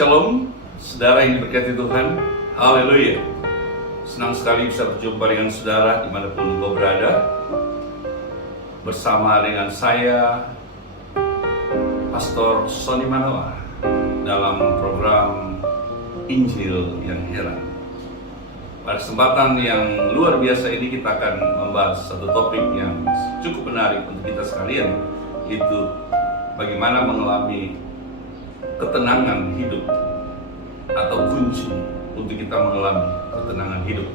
Shalom, saudara yang diberkati Tuhan. Haleluya. Senang sekali bisa berjumpa dengan saudara dimanapun engkau berada. Bersama dengan saya, Pastor Sony Manoa, dalam program Injil yang Heran. Pada kesempatan yang luar biasa ini kita akan membahas satu topik yang cukup menarik untuk kita sekalian, yaitu bagaimana mengalami ketenangan hidup atau kunci untuk kita mengalami ketenangan hidup.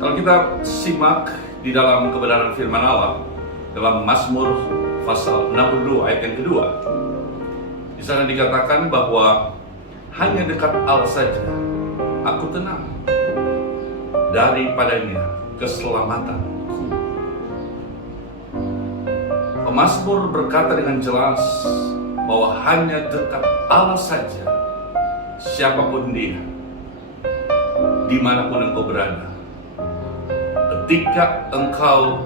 Kalau kita simak di dalam kebenaran firman Allah dalam Mazmur pasal 62 ayat yang kedua, di sana dikatakan bahwa hanya dekat Allah saja aku tenang, daripadanya keselamatanku. Pemazmur berkata dengan jelas bahwa hanya dekat Allah saja, siapapun dia, dimanapun engkau berada. Ketika engkau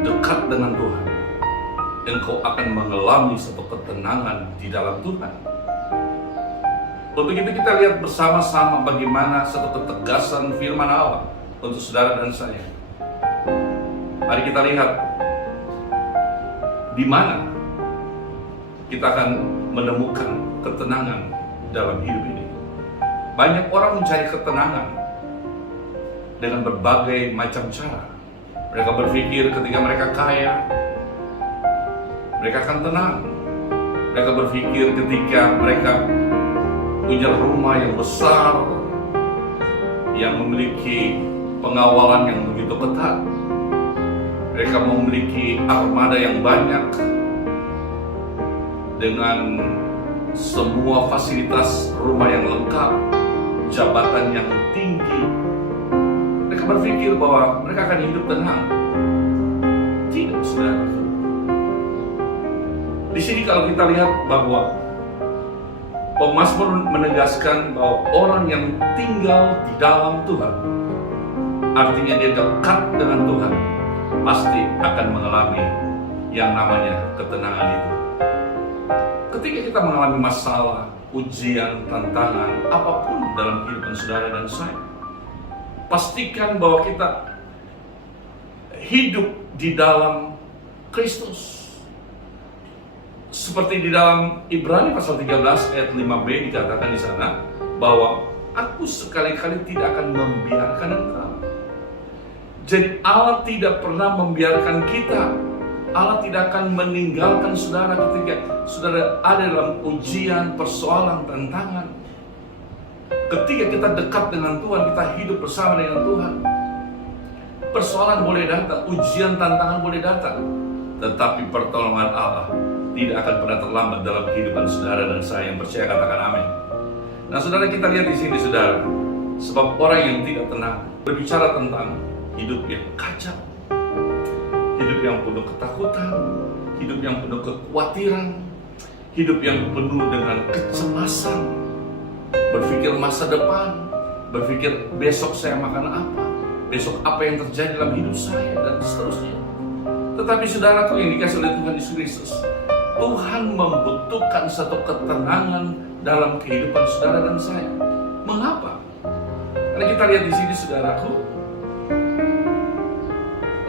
dekat dengan Tuhan, engkau akan mengalami satu ketenangan di dalam Tuhan. Untuk itu kita lihat bersama-sama bagaimana satu ketegasan firman Allah untuk saudara dan saya. Mari kita lihat di mana kita akan menemukan ketenangan dalam hidup ini. Banyak orang mencari ketenangan dengan berbagai macam cara. Mereka berpikir ketika mereka kaya, mereka akan tenang. Mereka berpikir ketika mereka punya rumah yang besar, yang memiliki pengawalan yang begitu ketat, mereka memiliki armada yang banyak, dengan semua fasilitas rumah yang lengkap, jabatan yang tinggi, mereka berpikir bahwa mereka akan hidup tenang. Tidak, saudara. Di sini kalau kita lihat bahwa pemazmur menegaskan bahwa orang yang tinggal di dalam Tuhan, artinya dia dekat dengan Tuhan, pasti akan mengalami yang namanya ketenangan itu. Ketika kita mengalami masalah, ujian, tantangan, apapun dalam kehidupan saudara dan saya, pastikan bahwa kita hidup di dalam Kristus. Seperti di dalam Ibrani pasal 13 ayat 5b dikatakan di sana bahwa aku sekali-kali tidak akan membiarkan engkau. Jadi Allah tidak pernah membiarkan kita. Allah tidak akan meninggalkan saudara ketika saudara ada dalam ujian, persoalan, tantangan. Ketika kita dekat dengan Tuhan, kita hidup bersama dengan Tuhan. Persoalan boleh datang, ujian, tantangan boleh datang, tetapi pertolongan Allah tidak akan pernah terlambat dalam kehidupan saudara dan saya yang percaya, katakan amin. Nah, saudara, kita lihat di sini, saudara, sebab orang yang tidak tenang berbicara tentang hidup yang kacau, hidup yang penuh ketakutan, hidup yang penuh kekhawatiran, hidup yang penuh dengan kecemasan, berpikir masa depan, berpikir besok saya makan apa, besok apa yang terjadi dalam hidup saya, dan seterusnya. Tetapi saudaraku yang dikasih oleh Tuhan Yesus Kristus, Tuhan membutuhkan satu ketenangan dalam kehidupan saudara dan saya. Mengapa? Karena kita lihat di sini, saudaraku,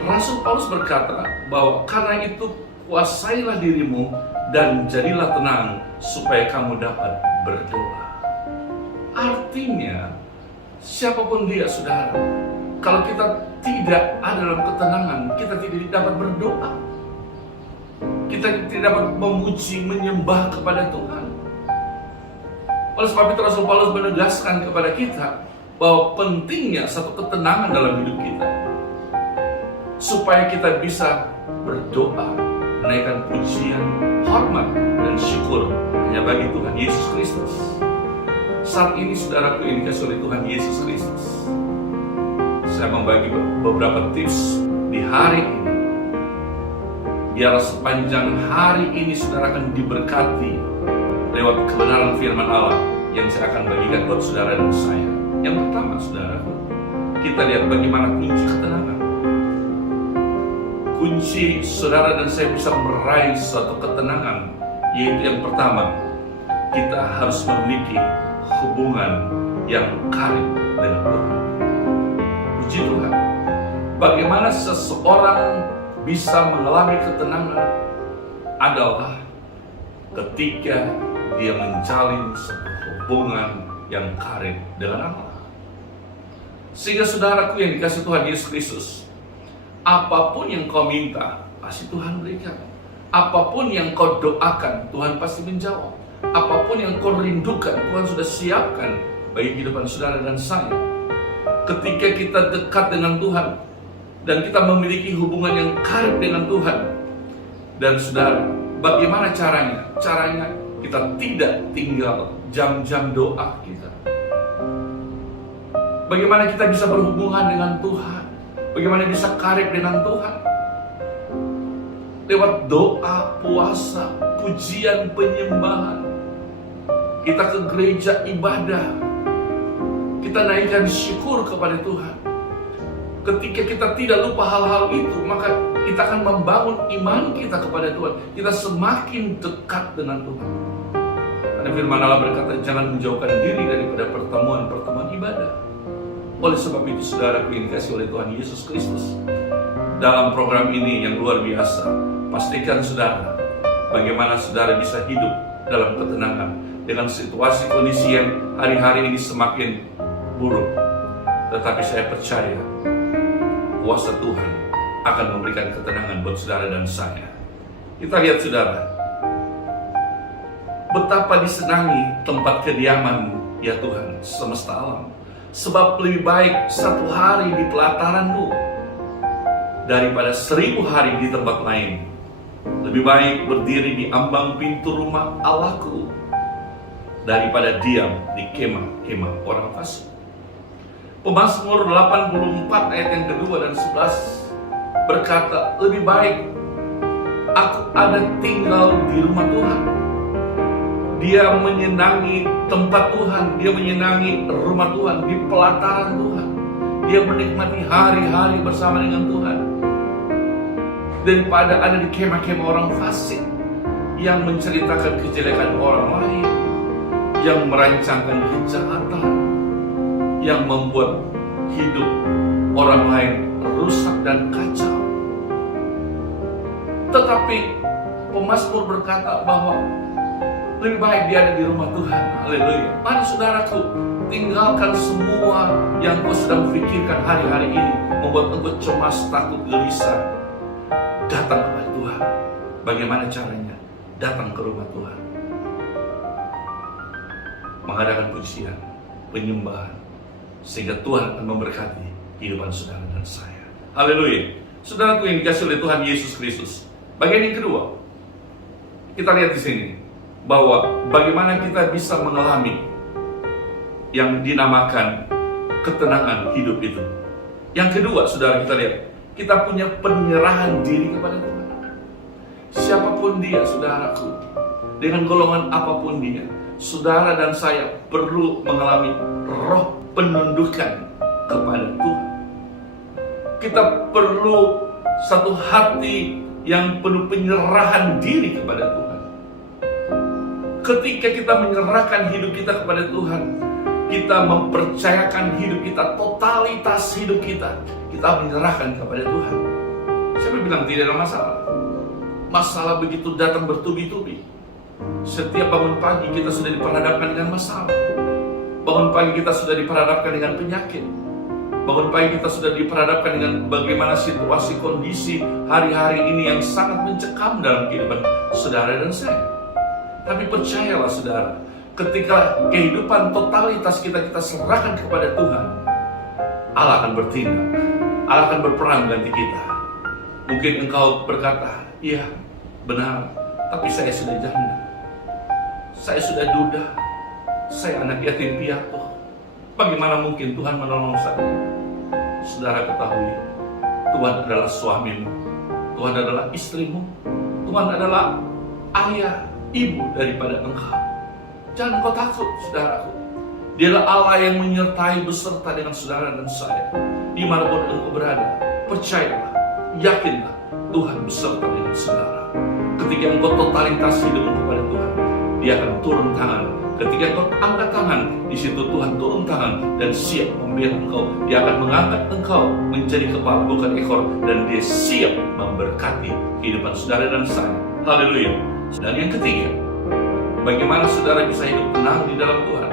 Rasul Paulus berkata bahwa karena itu kuasailah dirimu dan jadilah tenang supaya kamu dapat berdoa. Artinya, siapapun dia, saudara, kalau kita tidak ada dalam ketenangan, kita tidak dapat berdoa. Kita tidak dapat memuji, menyembah kepada Tuhan. Oleh sebab itu Rasul Paulus menegaskan kepada kita bahwa pentingnya satu ketenangan dalam hidup kita, supaya kita bisa berdoa, menaikkan pujian, hormat, dan syukur hanya bagi Tuhan Yesus Kristus. Saat ini, saudaraku yang dikasih oleh Tuhan Yesus Kristus, saya membagi beberapa tips di hari ini. Biarlah sepanjang hari ini saudara akan diberkati lewat kebenaran firman Allah yang saya akan bagikan buat saudara dan saya. Yang pertama, saudaraku, kita lihat bagaimana kunci ketenangan. Kunci saudara dan saya bisa meraih suatu ketenangan, yaitu yang pertama, kita harus memiliki hubungan yang karib dengan Tuhan. Puji Tuhan. Bagaimana seseorang bisa mengalami ketenangan adalah ketika dia menjalin sebuah hubungan yang karib dengan Allah. Sehingga saudaraku yang dikasih Tuhan Yesus Kristus, apapun yang kau minta, pasti Tuhan berikan. Apapun yang kau doakan, Tuhan pasti menjawab. Apapun yang kau rindukan, Tuhan sudah siapkan bagi kehidupan saudara dan saya. Ketika kita dekat dengan Tuhan, dan kita memiliki hubungan yang karib dengan Tuhan, dan saudara, bagaimana caranya? Caranya kita tidak tinggal jam-jam doa kita. Bagaimana kita bisa berhubungan dengan Tuhan? Bagaimana bisa karib dengan Tuhan? Lewat doa, puasa, pujian, penyembahan. Kita ke gereja ibadah. Kita naikkan syukur kepada Tuhan. Ketika kita tidak lupa hal-hal itu, maka kita akan membangun iman kita kepada Tuhan. Kita semakin dekat dengan Tuhan. Karena firman Allah berkata, jangan menjauhkan diri daripada pertemuan-pertemuan ibadah. Oleh sebab itu, saudara yang dikasih oleh Tuhan Yesus Kristus, dalam program ini yang luar biasa, pastikan saudara, bagaimana saudara bisa hidup dalam ketenangan dengan situasi kondisi yang hari-hari ini semakin buruk. Tetapi saya percaya kuasa Tuhan akan memberikan ketenangan buat saudara dan saya. Kita lihat saudara, betapa disenangi tempat kediaman ya Tuhan semesta alam. Sebab lebih baik 1 hari di pelataran-Mu daripada 1000 hari di tempat lain. Lebih baik berdiri di ambang pintu rumah Allahku daripada diam di kemah-kemah orang fasik. Pemazmur 84 ayat yang kedua dan 11 berkata, lebih baik aku ada tinggal di rumah Tuhan. Dia menyenangi tempat Tuhan, dia menyenangi rumah Tuhan, di pelataran Tuhan. Dia menikmati hari-hari bersama dengan Tuhan, daripada ada di kemah-kemah orang fasik yang menceritakan kejelekan orang lain, yang merancangkan kejahatan, yang membuat hidup orang lain rusak dan kacau. Tetapi pemazmur berkata bahwa lebih baik dia ada di rumah Tuhan. Haleluya. Mari saudaraku, tinggalkan semua yang kau sedang pikirkan hari-hari ini, membuat engkau cemas, takut, gelisah. Datang kepada Tuhan. Bagaimana caranya? Datang ke rumah Tuhan. Mengadakan pujian, penyembahan, sehingga Tuhan akan memberkati kehidupan saudara dan saya. Haleluya. Saudaraku yang dikasih oleh Tuhan Yesus Kristus. Bagian yang kedua, kita lihat di sini bahwa bagaimana kita bisa mengalami yang dinamakan ketenangan hidup itu. Yang kedua, saudara, kita lihat, kita punya penyerahan diri kepada Tuhan. Siapapun dia, saudaraku, dengan golongan apapun dia, saudara dan saya perlu mengalami roh penundukan kepada Tuhan. Kita perlu satu hati yang penuh penyerahan diri kepada Tuhan. Ketika kita menyerahkan hidup kita kepada Tuhan, kita mempercayakan hidup kita, totalitas hidup kita menyerahkan kepada Tuhan. Siapa bilang tidak ada masalah? Masalah begitu datang bertubi-tubi. Setiap bangun pagi kita sudah diperhadapkan dengan masalah. Bangun pagi kita sudah diperhadapkan dengan penyakit. Bangun pagi kita sudah diperhadapkan dengan bagaimana situasi kondisi hari-hari ini yang sangat mencekam dalam kehidupan saudara dan saya. Tapi percayalah saudara, ketika kehidupan totalitas kita serahkan kepada Tuhan, Allah akan bertindak, Allah akan berperang ganti kita. Mungkin engkau berkata, iya benar, tapi saya sudah janda, saya sudah duda, saya anak yatim piatu. Bagaimana mungkin Tuhan menolong saya? Saudara ketahui, Tuhan adalah suamimu, Tuhan adalah istrimu, Tuhan adalah ayah, ibu daripada engkau. Jangan kau takut, saudaraku. Dialah Allah yang menyertai beserta dengan saudara dan saya. Dimanapun engkau berada, percayalah, yakinlah, Tuhan beserta dengan saudara. Ketika engkau totalitas hidup kepada Tuhan, dia akan turun tangan. Ketika engkau angkat tangan, di situ Tuhan turun tangan dan siap membela engkau. Dia akan mengangkat engkau menjadi kepala bukan ekor, dan dia siap memberkati kehidupan saudara dan saya. Haleluya. Dan yang ketiga, bagaimana saudara bisa hidup tenang di dalam Tuhan?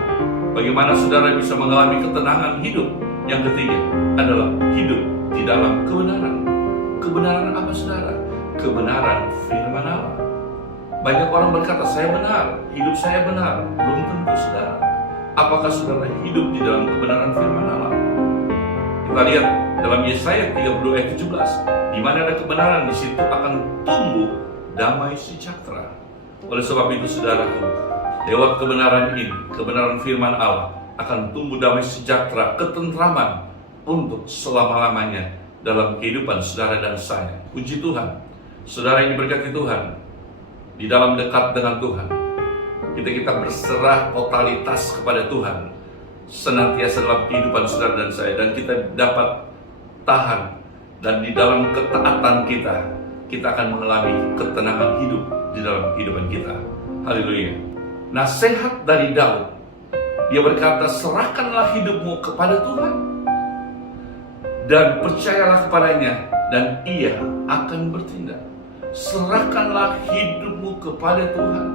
Bagaimana saudara bisa mengalami ketenangan hidup? Yang ketiga adalah hidup di dalam kebenaran. Kebenaran apa saudara? Kebenaran firman Allah. Banyak orang berkata, saya benar, hidup saya benar. Belum tentu saudara. Apakah saudara hidup di dalam kebenaran firman Allah? Kita lihat dalam Yesaya 32 ayat 17, di mana ada kebenaran, di situ akan tumbuh damai sejahtera. Oleh sebab itu saudaraku, lewat kebenaran ini, kebenaran firman Allah, akan tumbuh damai sejahtera, ketentraman untuk selama-lamanya dalam kehidupan saudara dan saya. Puji Tuhan. Saudara yang diberkati Tuhan, di dalam dekat dengan Tuhan, kita berserah totalitas kepada Tuhan senantiasa dalam kehidupan saudara dan saya, dan kita dapat tahan, dan di dalam ketaatan kita akan mengalami ketenangan hidup di dalam kehidupan kita. Haleluya. Nasihat dari Daud, dia berkata, serahkanlah hidupmu kepada Tuhan dan percayalah kepadanya, dan ia akan bertindak. Serahkanlah hidupmu kepada Tuhan,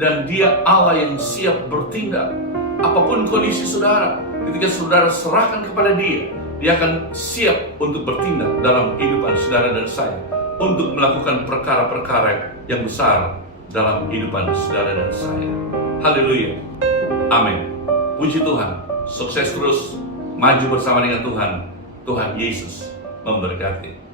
dan dia Allah yang siap bertindak. Apapun kondisi saudara, ketika saudara serahkan kepada dia, dia akan siap untuk bertindak dalam kehidupan saudara dan saya, untuk melakukan perkara-perkara yang besar dalam kehidupan saudara dan saya. Haleluya. Amin. Puji Tuhan. Sukses terus, maju bersama dengan Tuhan. Tuhan Yesus memberkati.